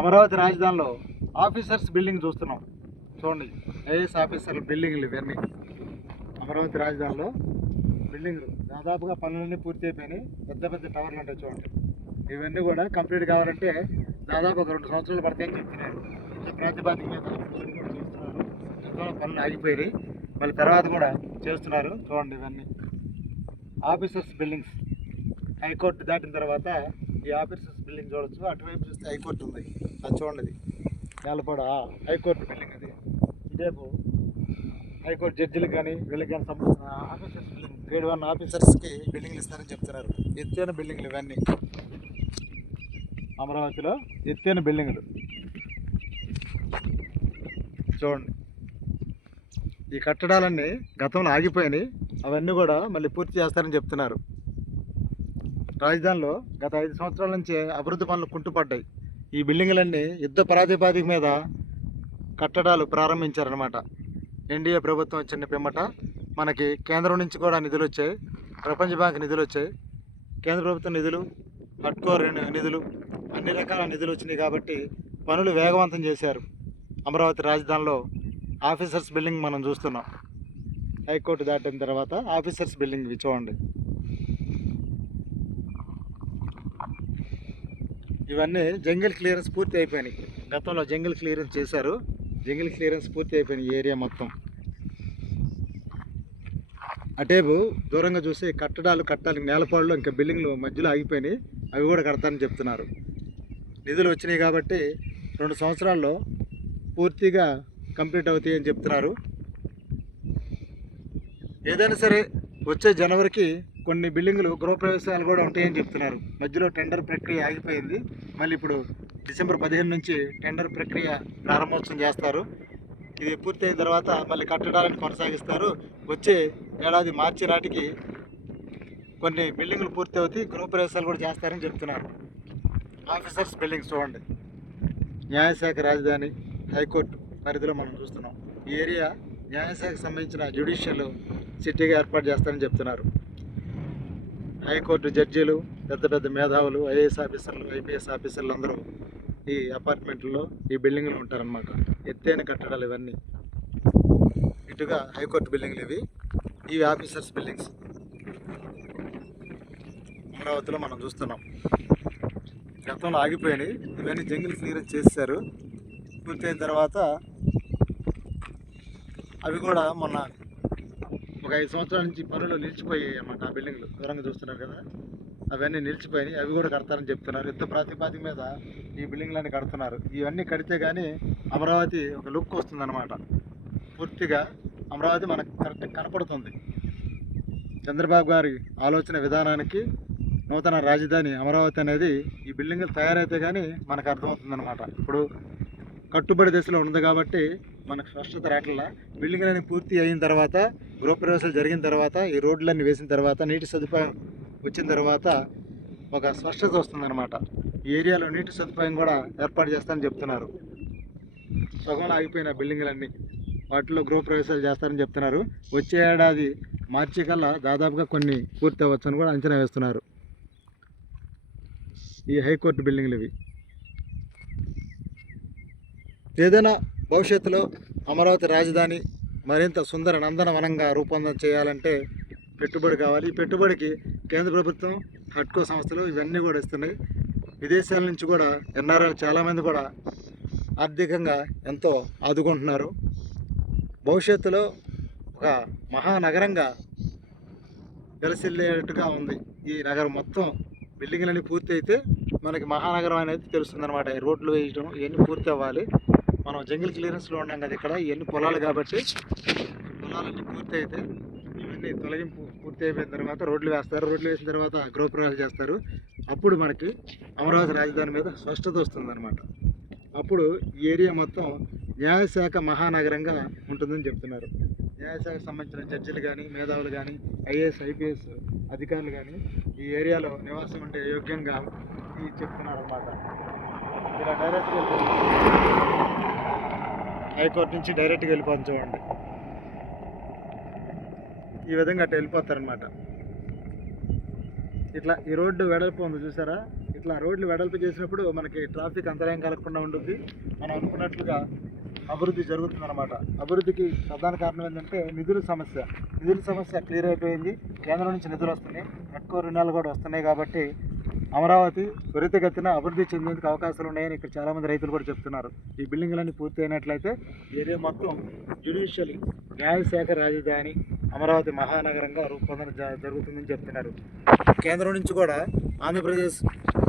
అమరావతి రాజధానిలో officers building చూస్తున్నాం. చూడండి, ఐఏఎస్ ఆఫీసర్ల బిల్డింగ్లు ఇవన్నీ. అమరావతి రాజధానిలో బిల్డింగ్లు దాదాపుగా పనులన్నీ పూర్తి అయిపోయినాయి. పెద్ద పెద్ద టవర్లు ఉంటాయి చూడండి. ఇవన్నీ కూడా కంప్లీట్ కావాలంటే దాదాపు ఒక 2 సంవత్సరాలు పడతాయని చెప్తున్నారు. ప్రాతిపాదిక మీద పనులు కూడా చేస్తున్నారు. గతంలో పనులు ఆగిపోయి మళ్ళీ తర్వాత కూడా చేస్తున్నారు. చూడండి, ఇవన్నీ ఆఫీసర్స్ బిల్డింగ్స్. హైకోర్టు దాటిన తర్వాత ఈ ఆఫీసర్స్ బిల్డింగ్ చూడొచ్చు. అటువైపు చూస్తే హైకోర్టు ఉంది, అది చూడండి. నేలపాడ హైకోర్టు బిల్డింగ్ అది. ఇదేపు హైకోర్టు జడ్జిలకు కానీ వీళ్ళకి కానీ సంబంధించిన ఆఫీసర్స్ బిల్డింగ్, గ్రేడ్ 1 ఆఫీసర్స్కి బిల్డింగ్లు ఇస్తారని చెప్తున్నారు. ఎత్తైన బిల్డింగ్లు ఇవన్నీ అమరావతిలో ఎత్తైన బిల్డింగ్లు చూడండి. ఈ కట్టడాలన్నీ గతంలో ఆగిపోయినాయి, అవన్నీ కూడా మళ్ళీ పూర్తి చేస్తారని చెప్తున్నారు. రాజధానిలో గత 5 సంవత్సరాల నుంచి అభివృద్ధి పనులు కుంటుపడ్డాయి. ఈ బిల్డింగులన్నీ యుద్ధ ప్రాతిపాదిక మీద కట్టడాలు ప్రారంభించారనమాట. ఎన్డీఏ ప్రభుత్వం వచ్చిన పిమ్మట మనకి కేంద్రం నుంచి కూడా నిధులు వచ్చాయి, ప్రపంచ బ్యాంక్ నిధులు వచ్చాయి, కేంద్ర ప్రభుత్వం నిధులు, హడ్కోర్ నిధులు, అన్ని రకాల నిధులు వచ్చినాయి. కాబట్టి పనులు వేగవంతం చేశారు. అమరావతి రాజధానిలో ఆఫీసర్స్ బిల్డింగ్ మనం చూస్తున్నాం. హైకోర్టు దాటిన తర్వాత ఆఫీసర్స్ బిల్డింగ్ చూడండి. ఇవన్నీ జంగిల్ క్లియరెన్స్ పూర్తి అయిపోయినాయి. గతంలో జంగిల్ క్లియరెన్స్ చేశారు. జంగిల్ క్లియరెన్స్ పూర్తి అయిపోయినాయి ఈ ఏరియా మొత్తం. అటేపు దూరంగా చూసి కట్టడాలు కట్టాలి, నేలపాడులో ఇంకా బిల్డింగ్లు మధ్యలో ఆగిపోయినాయి, అవి కూడా కడతారని చెప్తున్నారు. నిధులు వచ్చినాయి కాబట్టి 2 సంవత్సరాల్లో పూర్తిగా కంప్లీట్ అవుతాయి అని చెప్తున్నారు. ఏదైనా సరే వచ్చే జనవరికి కొన్ని బిల్డింగులు గృహప్రవేశాలు కూడా ఉంటాయని చెప్తున్నారు. మధ్యలో టెండర్ ప్రక్రియ ఆగిపోయింది. మళ్ళీ ఇప్పుడు డిసెంబర్ 15 నుంచి టెండర్ ప్రక్రియ ప్రారంభోత్సవం చేస్తారు. ఇది పూర్తయిన తర్వాత మళ్ళీ కట్టడాలను కొనసాగిస్తారు. వచ్చే ఏడాది మార్చి నాటికి కొన్ని బిల్డింగులు పూర్తి అవుతాయి, గృహప్రవేశాలు కూడా చేస్తారని చెప్తున్నారు. ఆఫీసర్స్ బిల్డింగ్స్ చూడండి. న్యాయశాఖ రాజధాని హైకోర్టు పరిధిలో మనం చూస్తున్నాం. ఈ ఏరియా న్యాయశాఖకు సంబంధించిన జ్యుడిషియల్ సిటీగా ఏర్పాటు చేస్తారని చెప్తున్నారు. హైకోర్టు జడ్జీలు, పెద్ద పెద్ద మేధావులు, ఐఏఎస్ ఆఫీసర్లు, ఐపీఎస్ ఆఫీసర్లు అందరూ ఈ అపార్ట్మెంట్లో, ఈ బిల్డింగ్లు ఉంటారనమాట. ఎత్తైన కట్టడాలు ఇవన్నీ. ఇటుగా హైకోర్టు బిల్డింగ్లు ఇవి ఆఫీసర్స్ బిల్డింగ్స్ అమరావతిలో మనం చూస్తున్నాం. గతంలో ఆగిపోయినాయి, ఇవన్నీ జంగిల్ క్లియరెన్స్ చేశారు. పూర్తయిన తర్వాత అవి కూడా మొన్న ఒక 5 సంవత్సరాల నుంచి పనులు నిలిచిపోయాయి అన్నమాట. ఆ బిల్డింగ్లు దూరంగా చూస్తున్నారు కదా, అవన్నీ నిలిచిపోయినాయి, అవి కూడా కడతారని చెప్తున్నారు. యుద్ధ ప్రాతిపాదిక మీద ఈ బిల్డింగ్లన్నీ కడుతున్నారు. ఇవన్నీ కడితే కానీ అమరావతి ఒక లుక్ వస్తుందన్నమాట. పూర్తిగా అమరావతి మనకు కరెక్ట్ కనపడుతుంది. చంద్రబాబు గారి ఆలోచన విధానానికి నూతన రాజధాని అమరావతి అనేది ఈ బిల్డింగ్లు తయారైతే కానీ మనకు అర్థమవుతుందన్నమాట. ఇప్పుడు కట్టుబడి దశలో ఉంది కాబట్టి మనకు స్పష్టత రావట్లా. బిల్డింగ్లన్నీ పూర్తి అయిన తర్వాత, గృహప్రవేశాలు జరిగిన తర్వాత, ఈ రోడ్లన్నీ వేసిన తర్వాత, నీటి సదుపాయం వచ్చిన తర్వాత ఒక స్పష్టత వస్తుందన్నమాట. ఈ ఏరియాలో నీటి సదుపాయం కూడా ఏర్పాటు చేస్తారని చెప్తున్నారు. సగంలో ఆగిపోయిన బిల్డింగ్లన్నీ వాటిలో గృహప్రవేశాలు చేస్తారని చెప్తున్నారు. వచ్చే ఏడాది మార్చి కల్లా దాదాపుగా కొన్ని పూర్తి అవ్వచ్చని కూడా అంచనా వేస్తున్నారు. ఈ హైకోర్టు బిల్డింగ్లు ఏదైనా భవిష్యత్తులో అమరావతి రాజధాని మరింత సుందర నందనవనంగా రూపొందన చేయాలంటే పెట్టుబడి కావాలి. ఈ పెట్టుబడికి కేంద్ర ప్రభుత్వం, హడ్కో సంస్థలు ఇవన్నీ కూడా ఇస్తున్నాయి. విదేశాల నుంచి కూడా ఎన్ఆర్ఐలు చాలామంది కూడా ఆర్థికంగా ఎంతో ఆదుకుంటున్నారు. భవిష్యత్తులో ఒక మహానగరంగా వెలసిల్లేట్టుగా ఉంది ఈ నగరం మొత్తం. బిల్డింగ్లన్నీ పూర్తి అయితే మనకి మహానగరం అనేది తెలుస్తుందన్నమాట. రోడ్లు వేయడం ఇవన్నీ పూర్తి అవ్వాలి. మనం జంగిల్ క్లియరెన్స్లో ఉన్నాం కదా, ఇక్కడ ఇవన్నీ పొలాలు కాబట్టి పొలాలన్నీ పూర్తి అయితే ఇవన్నీ తొలగింపు పూర్తి అయిపోయిన తర్వాత రోడ్లు వేస్తారు. రోడ్లు వేసిన తర్వాత గృహప్రవేశాలు చేస్తారు. అప్పుడు మనకి అమరావతి రాజధాని మీద స్పష్టత వస్తుందన్నమాట. అప్పుడు ఈ ఏరియా మొత్తం న్యాయశాఖ మహానగరంగా ఉంటుందని చెప్తున్నారు. న్యాయశాఖకు సంబంధించిన జడ్జిలు కానీ, మేధావులు కానీ, ఐఏఎస్ ఐపీఎస్ అధికారులు కానీ ఈ ఏరియాలో నివాసం ఉండే యోగ్యంగా చెప్తున్నారన్నమాట. ఇలా డైరెక్ట్గా హైకోర్టు నుంచి డైరెక్ట్గా వెళ్ళిపోతుంది చూడండి. ఈ విధంగా అట్లా వెళ్ళిపోతారనమాట. ఇట్లా ఈ రోడ్డు వెడల్పు ఉంది చూసారా, ఈ ఇట్లా రోడ్లు వెడల్పు చేసినప్పుడు మనకి ట్రాఫిక్ అంతరాయం కలగకుండా ఉంటుంది. మనం అనుకున్నట్లుగా అభివృద్ధి జరుగుతుందన్నమాట. అభివృద్ధికి ప్రధాన కారణం ఏంటంటే నిధుల సమస్య క్లియర్ అయిపోయింది. కేంద్రం నుంచి నిధులు వస్తున్నాయి, ఎక్కువ రుణాలు కూడా వస్తున్నాయి. కాబట్టి అమరావతి త్వరితగతిన అభివృద్ధి చెందేందుకు అవకాశాలు ఉన్నాయని ఇక్కడ చాలామంది రైతులు కూడా చెప్తున్నారు. ఈ బిల్డింగ్లన్నీ పూర్తి అయినట్లయితే ఏరియా మొత్తం జ్యుడిషియల్ న్యాయశాఖ రాజధాని అమరావతి మహానగరంగా రూపొందన జరుగుతుందని చెప్తున్నారు. కేంద్రం నుంచి కూడా ఆంధ్రప్రదేశ్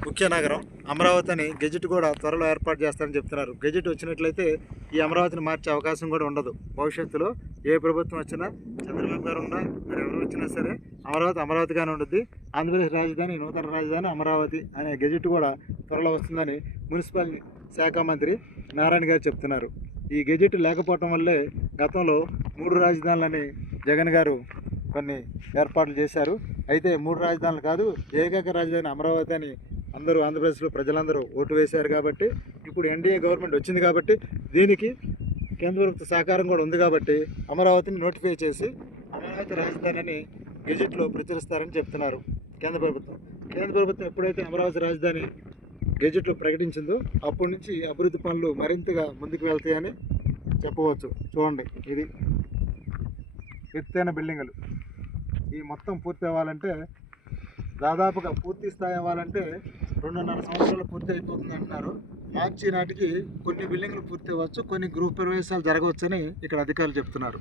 ముఖ్య నగరం అమరావతి అని గెజెట్ కూడా త్వరలో ఏర్పాటు చేస్తారని చెప్తున్నారు. గెజెట్ వచ్చినట్లయితే ఈ అమరావతిని మార్చే అవకాశం కూడా ఉండదు. భవిష్యత్తులో ఏ ప్రభుత్వం వచ్చినా, చంద్రబాబు గారు ఉన్నా, మరి ఎవరు వచ్చినా సరే అమరావతిగానే ఉంటుంది. ఆంధ్రప్రదేశ్ రాజధాని, నూతన రాజధాని అమరావతి అనే గెజెట్ కూడా త్వరలో వస్తుందని మున్సిపల్ శాఖ మంత్రి నారాయణ గారు చెప్తున్నారు. ఈ గెజెట్ లేకపోవటం వల్లే గతంలో 3 రాజధానులని జగన్ గారు కొన్ని ఏర్పాట్లు చేశారు. అయితే 3 రాజధానులు కాదు, ఏకైక రాజధాని అమరావతి అని అందరూ ఆంధ్రప్రదేశ్లో ప్రజలందరూ ఓటు వేశారు. కాబట్టి ఇప్పుడు ఎన్డీఏ గవర్నమెంట్ వచ్చింది కాబట్టి దీనికి కేంద్ర ప్రభుత్వ సహకారం కూడా ఉంది. కాబట్టి అమరావతిని నోటిఫై చేసి అమరావతి రాజధాని అని గెజెట్లో ప్రచురిస్తారని చెప్తున్నారు కేంద్ర ప్రభుత్వం ఎప్పుడైతే అమరావతి రాజధాని గెజెట్లో ప్రకటించిందో అప్పటి నుంచి అభివృద్ధి పనులు మరింతగా ముందుకు వెళ్తాయని చెప్పవచ్చు. చూడండి, ఇది ఎత్తైన బిల్డింగులు. ఈ మొత్తం పూర్తి అవ్వాలంటే దాదాపుగా పూర్తి స్థాయి అవ్వాలంటే 2.5 సంవత్సరాలు పూర్తి అయిపోతుంది అంటున్నారు. మార్చి నాటికి కొన్ని బిల్డింగ్లు పూర్తి అవ్వచ్చు, కొన్ని గృహ ప్రవేశాలు జరగవచ్చని ఇక్కడ అధికారులు చెప్తున్నారు.